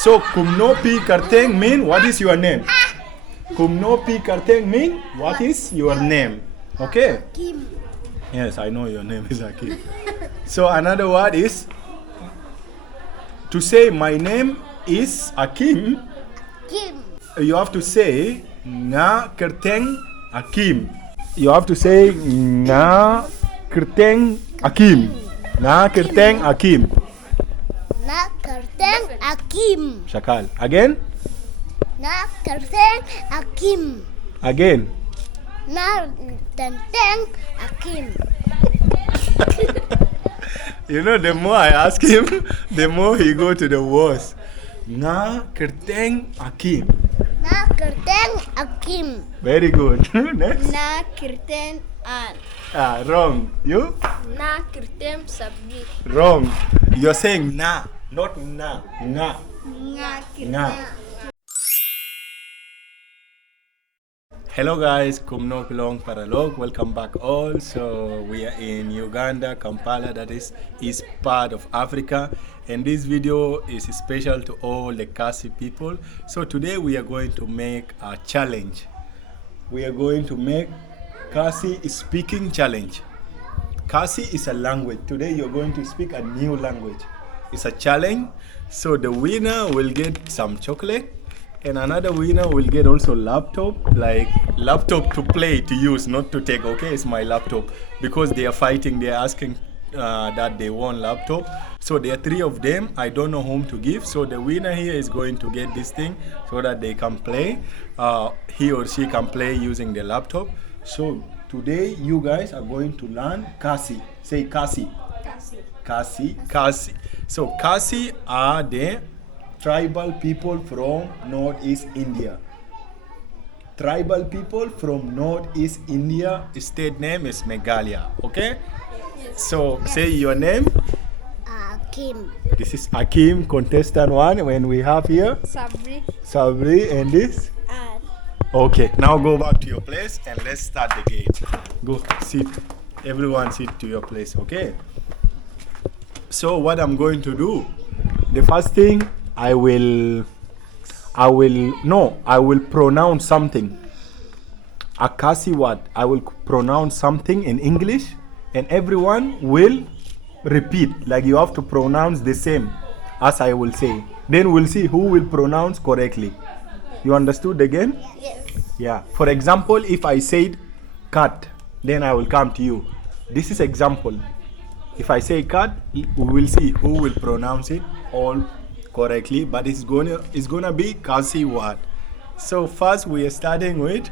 So kumno pi karteng mean what is your name? Kumno pi karteng mean what is your name? Okay. Kim. Yes, I know your name is Akim. So another word is to say my name is Akim. Kim. You have to say nga kerteng Akim. You have to say nga kerteng Akim. Nga kerteng Akim. Na kerteng Akim. Shakal. Again? Na kerteng Akim. Again. Na kerteng Akim. You know, the more I ask him, the more he go to the worst. Nga kerteng Akim. Na kerteng Akim. Very good. Next. Na kerteng An. Wrong. You? Na kerteng Sabri. Wrong. You're saying na, not na. Nga. Nga Nga. Hello guys, kumno pilong paralog. Welcome back all. So we are in Uganda, Kampala, that is east part of Africa. And this video is special to all the Khasi people. So today we are going to make a challenge. We are going to make Khasi speaking challenge. Khasi is a language. Today you're going to speak a new language. It's a challenge. So the winner will get some chocolate. And another winner will get also laptop, like laptop to play, to use, not to take. Okay, it's my laptop. Because they are fighting, they are asking that they want laptop. So there are three of them. I don't know whom to give. So the winner here is going to get this thing so that they can play. He or she can play using the laptop. So today you guys are going to learn Khasi. Say Khasi. Khasi. Khasi. So Khasi are the tribal people from Northeast India. Tribal people from Northeast India. State name is Meghalaya. Okay? So say your name. Akim. This is Akim, contestant one. When we have here Sabri. Sabri and this. An. Okay, now go back to your place and let's start the game. Go sit. Everyone sit to your place. Okay? So what I'm going to do, the first thing I will pronounce something. A Khasi word. I will pronounce something in English and everyone will repeat. Like you have to pronounce the same as I will say. Then we'll see who will pronounce correctly. You understood again? Yes. Yeah. For example, if I said cat, then I will come to you. This is example. If I say cat, we will see who will pronounce it all correctly, but it's gonna be Khasi word. So first we are starting with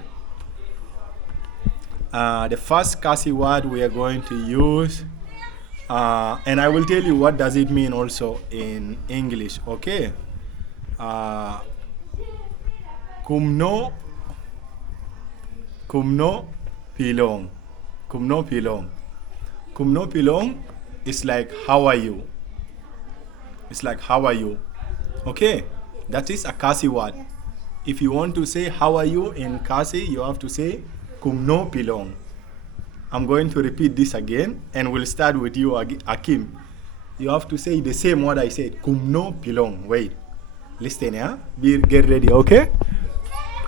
the first Khasi word we are going to use, and I will tell you what does it mean also in English. Okay. Kumno pilong. Kumno pilong. Kumno pilong is like how are you. It's like how are you. Okay, that is a Khasi word. If you want to say how are you in Khasi, you have to say kumno pilong. I'm going to repeat this again and we'll start with you, Akim. You have to say the same word I said, kumno pilong. Wait, listen, yeah? Get ready, okay?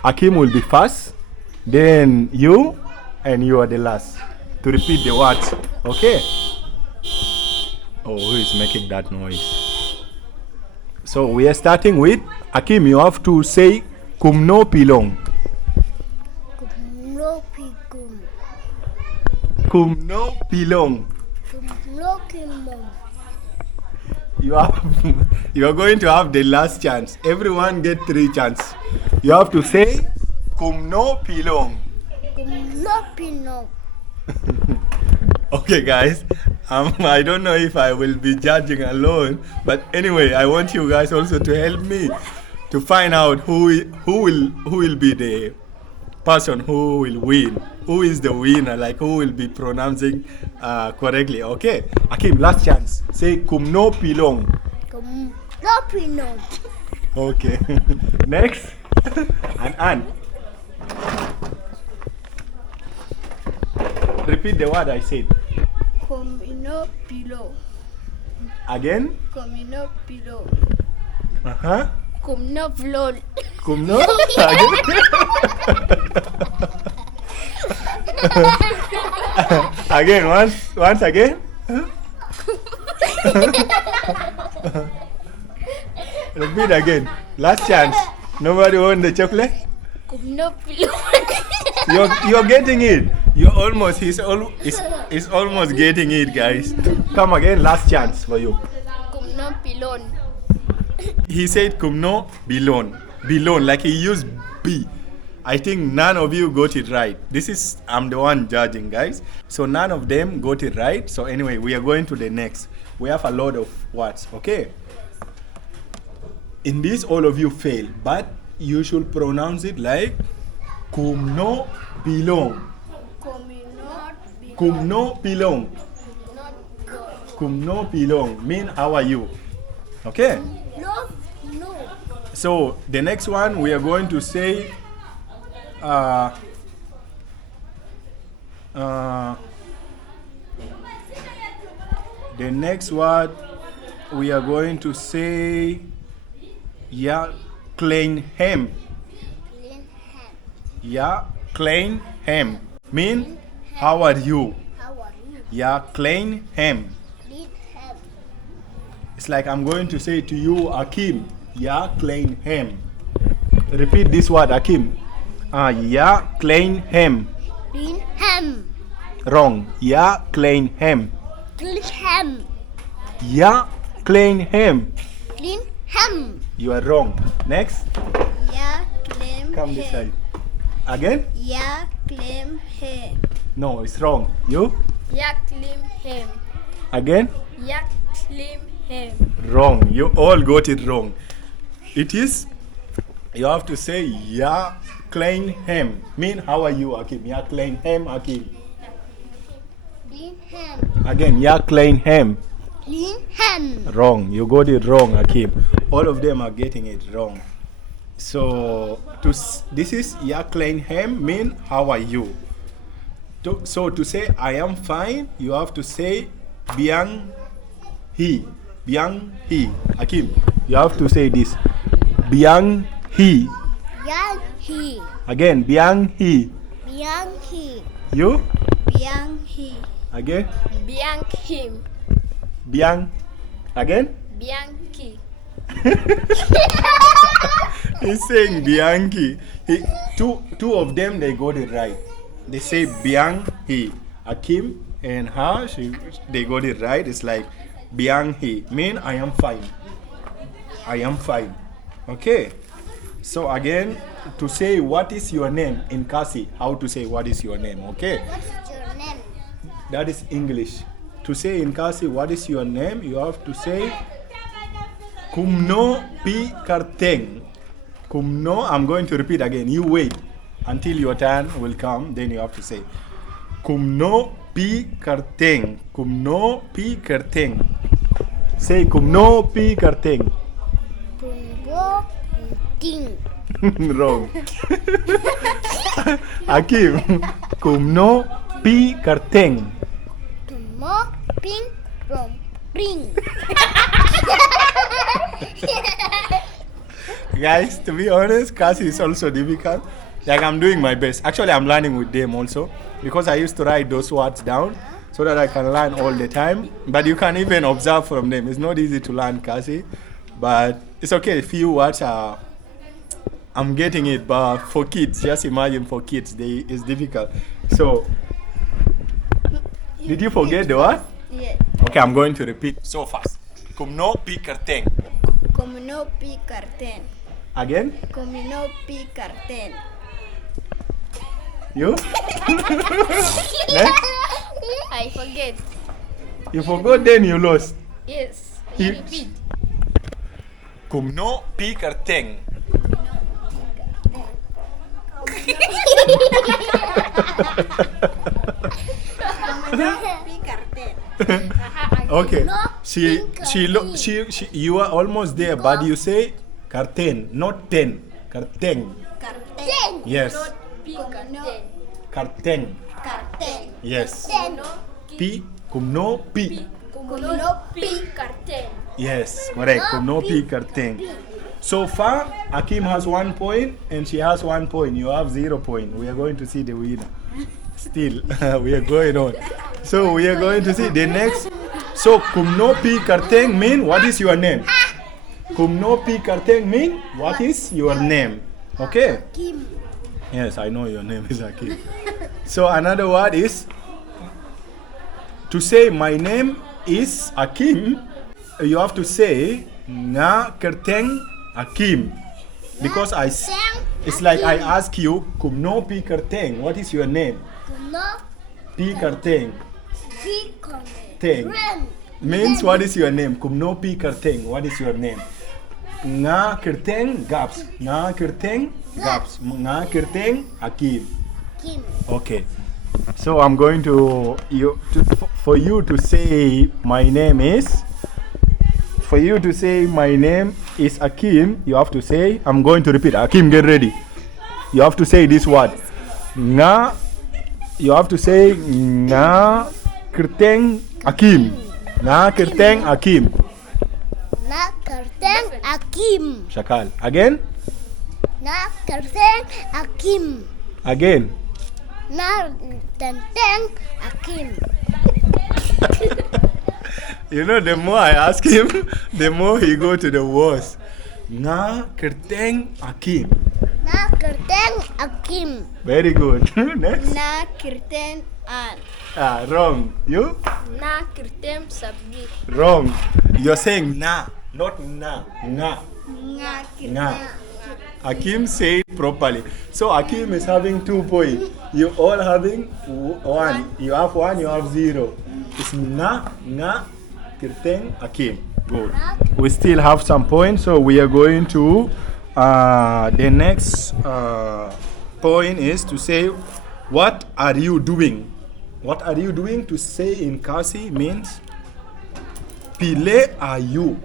Akim will be first, then you, and you are the last to repeat the words, okay? Oh, who is making that noise? So we are starting with Akim. You have to say kumno pilong. Kumno pigum. Kumno pilong. Kumno kimom. You are going to have the last chance. Everyone get 3 chances. You have to say kumno pilong. Kumno pinom. Okay, guys. I don't know if I will be judging alone, but anyway, I want you guys also to help me to find out who will be the person who will win. Who is the winner? Like who will be pronouncing correctly? Okay, Akim, last chance. Say kumno pilong. Kumno pinom. Okay. Next, An. Repeat the word I said. Kumino pilo. Again? Kumino pilo. Uh-huh. Kumno vlol. Kumno? Again, once again. Repeat again. Last chance. Nobody want the chocolate? Kumno vlol. You're getting it. You're almost. He's almost getting it, guys. Come again. Last chance for you. Kumno pilon. He said kumno bilon. Bilon, like he used B. I think none of you got it right. I'm the one judging, guys. So none of them got it right. So anyway, we are going to the next. We have a lot of words, okay? In this, all of you fail, but you should pronounce it like kumno bilong. Kumno bilong. Kumno bilong mean how are you? Okay? No. So the next one we are going to say the next word we are going to say clean hem. Clean hem mean how are you? Clean hem. It's like I'm going to say to you, Akim, clean hem. Repeat this word, Akim. Clean hem. Clean ham. Wrong. Clean hem. Clean ham. Clean hem. Clean ham. You are wrong. Next. Clean Come this side. Again? Clean ham. No, it's wrong. You? Clean ham. Again? Clean ham. Wrong. You all got it wrong. It is, you have to say, clean hem. Mean, how are you, Akim? Clean hem, Akim. Clean ham. Again, clean hem. Clean ham. Wrong. You got it wrong, Akim. All of them are getting it wrong. So, this is, clean hem mean, how are you? So, to say, I am fine, you have to say, biang he. Biang he. Akim, you have to say this. Biang he. He. Again, biang he. He. You? He. Again? Him. Biang. Again? Bianchi. He's saying Bianchi. Two of them, they got it right. They say Biang he. Akim and her, they got it right. It's like Biang he. Mean I am fine. I am fine. Okay. So again, to say what is your name in Khasi, how to say what is your name, okay? What is your name? That is English. To say in Khasi what is your name, you have to say Kumno pi karteng. Kumno, I'm going to repeat again. You wait until your turn will come, then you have to say Kumno pi karteng. Kumno pi karteng. Say Kumno pi karteng. Kumbo ting. Wrong. Akim, Kumno pi karteng. Tumo ping from pring. Guys, to be honest, Khasi is also difficult. Like I'm doing my best. Actually, I'm learning with them also because I used to write those words down so that I can learn all the time. But you can even observe from them. It's not easy to learn Khasi, but it's okay. A few words are, I'm getting it. But for kids, just imagine for kids, it's difficult. So, did you forget the word? Yeah. Okay, I'm going to repeat so fast. Kumno pi karteng. Kumno pi karten. Again? Kumno pi karten. You? Next? I forget. You forgot, then you lost. Yes. You- Repeat. Kumno pi karteng. Pi karten. Okay. No, You are almost there, but you say karten, not ten. Karteng. Karten. Yes. Pi karten. Karteng. Karten. Yes. Ten. Pi. Kumno pi. Kumno pi karten. Yes, correct. Kumno pi karteng. So far, Akim has 1 point and she has 1 point. You have 0 point. We are going to see the winner. Still, we are going on. So we are going to see the next. So Kumno Pi Karteng mean what is your name? Kumno Pi Karteng mean what is your name? Okay. Kim. Yes, I know your name is Akim. So another word is to say my name is Akim. You have to say Nga Kerteng Akim, because it's like I ask you Kumno Pi Kerteng, what is your name? Kumno Pi Kerteng Pi Teng means what is your name? Kumno Pi Kerteng, what is your name? Nga Kerteng Gaps, Nga Kerteng Gaps, Nga Kerteng Akim. Kim. Okay. So I'm going for you to say my name is. For you to say my name is Akim, you have to say, I'm going to repeat. Akim, get ready. You have to say this word. Nga. You have to say Nga Kerteng Akim. Nga Kerteng Akim. Nga Kerteng Akim. Shakal. Again. Nga Kerteng Akim. Again. Nga Kerteng Akim. You know, the more I ask him, the more he go to the worst. Nga Kerteng Akim. Nga Kerteng Akim. Very good. Next. Nga Kerteng An. Wrong. You? Nga Kerteng Sabit. Wrong. You're saying na, not na. Nga. Nga Nga. Kerteng. Akim said properly. So Akim is having 2 points. You all having 1. You have 1, you have 0. It's Nga Kerteng Akim. Good. We still have some points, so we are going to the next point is to say, what are you doing? What are you doing? To say in Khasi means Pile are you?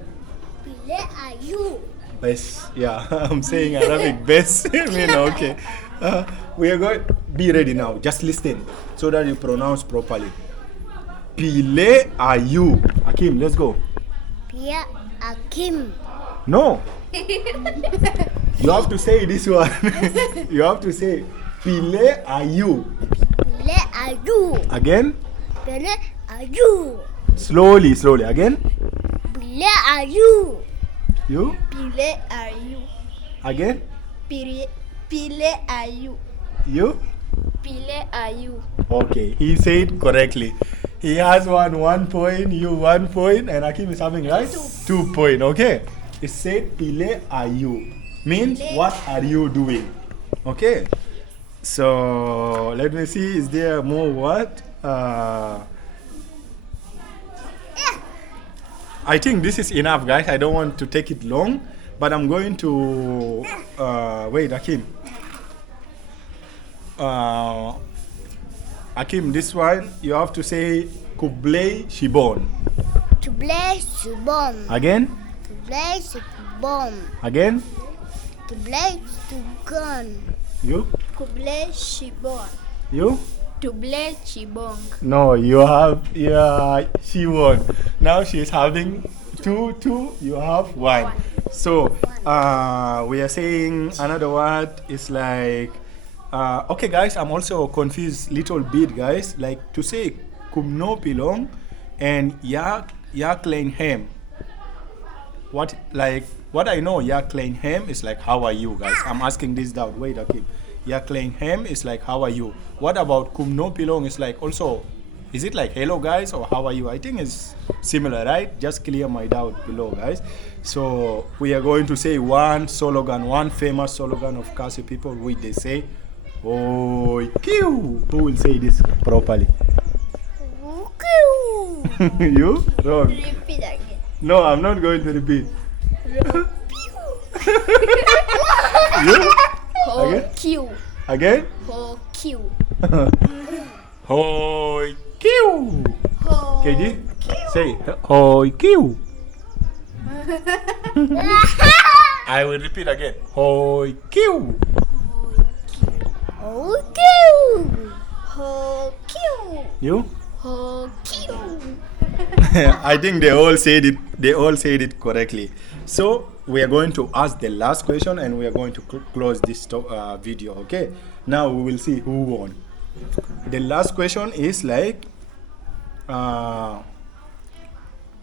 Pile are you? Best. Yeah, I'm saying Arabic best. Okay. We are going. Be ready now. Just listen so that you pronounce properly. Pile are you? Akim, let's go. Pile Akim. No. You have to say this one. You have to say Pile are you? Pile are you? Again. Pile are you? Slowly. Again. Pile are you? You. Pile are you? Again. Pile are you? You. Pile are you? Okay, he said correctly. He has 1 point, you 1 point, and Akim is having right 2 point. Okay, it said Pile are you means what are you doing? Okay, so let me see. Is there more what? I think this is enough, guys. I don't want to take it long, but I'm going to wait, Akim. Akim, this one you have to say Kublai Shibon. Kublai Shibon. Again. Kublai Shibon. Again. Kublai Shibon. You. Kublai Shibon. You. Kublai Shibon. No, you have she won. Now she's having 2. You have 1. So we are saying another word is like. Okay, guys, I'm also confused little bit, guys. Like to say Kumno Pilong and Ya Klein Hem. What I know, Ya Klein Hem is like how are you, guys? I'm asking this down. Wait, okay. Ya Klein Hem is like how are you? What about Kumno Pilong is like also, is it like hello guys or how are you? I think it's similar, right? Just clear my doubt below, guys. So we are going to say one famous slogan of Khasi people, which they say, "Oi, kiu." Who will say this properly? You? Wrong. Repeat again. No, I'm not going to repeat. You? Ho Q. Again? Ho Q. Hoi kiu. Ho. KG? Say hoi kiu. I will repeat again. Hoi kiu. Ho Q. Ho Q. You? Ho Q. I think they all said it. They all said it correctly. So we are going to ask the last question and we are going to close this video. Okay, now we will see who won. The last question is like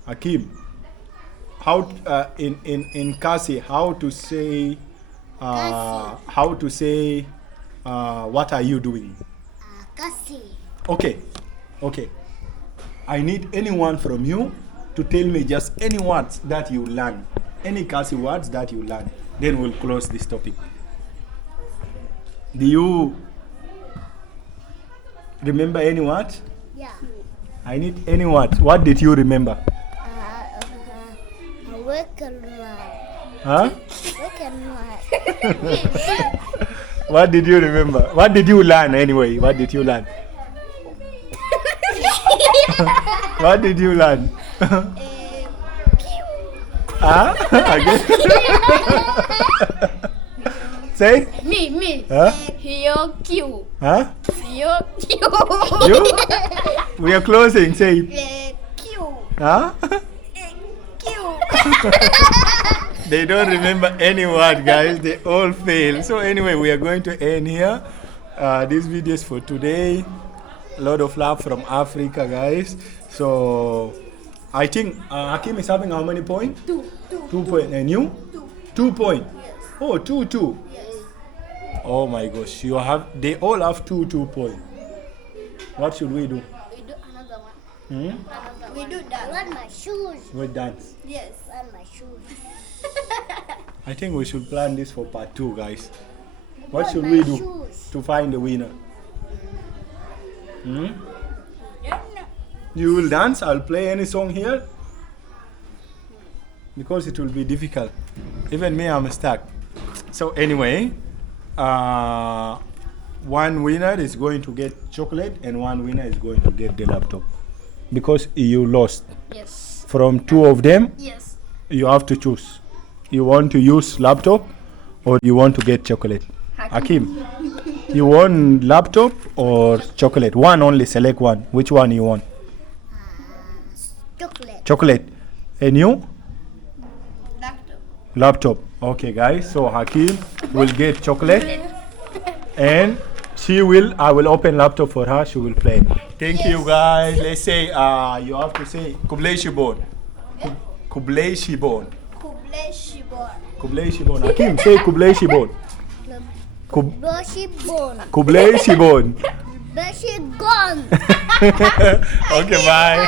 Hakim, how in Khasi, how to say what are you doing? Khasi. Okay, I need anyone from you to tell me just any words that you learn, any Khasi words that you learn. Then we'll close this topic. Do you remember any words? Yeah. I need any words. What did you remember? Huh? What did you remember? What did you learn anyway? What did you learn? What did you learn? Huh? Again? Say? Me. Huh? Here, Q. Huh? Here, Q. You? We are closing. Say. Q. Huh? Q. They don't remember any word, guys. They all fail. So anyway, we are going to end here. This video is for today. A lot of love from Africa, guys. So I think Hakim is having how many points? 2. 2 points. And you? 2 points. Yes. Oh, 2. Yes. Oh my gosh, they all have 2 points. What should we do? We do another one. We do that. I want my shoes. We dance. Yes. I want my shoes. I think we should plan this for part 2, guys. What should we do shoes. to find the winner? You will dance? I'll play any song here. Because it will be difficult. Even me, I'm stuck. So anyway, one winner is going to get chocolate and one winner is going to get the laptop. Because you lost. Yes. From 2 of them, Yes. you have to choose. You want to use laptop or you want to get chocolate? Hakim, you want laptop or chocolate? One only, select one. Which one you want? Chocolate. Chocolate. And you? Laptop. Laptop. Okay, guys. So Hakim will get chocolate and I will open laptop for her. She will play. Thank you, guys. Let's say, you have to say Kublai Shibon. Kublai Shibon. Kublai Shibon. Kublai Shibon. Hakim, say Kublai Shibon. Kublai Shibon. Kublai Shibon. Kublai Shibon. Okay, bye.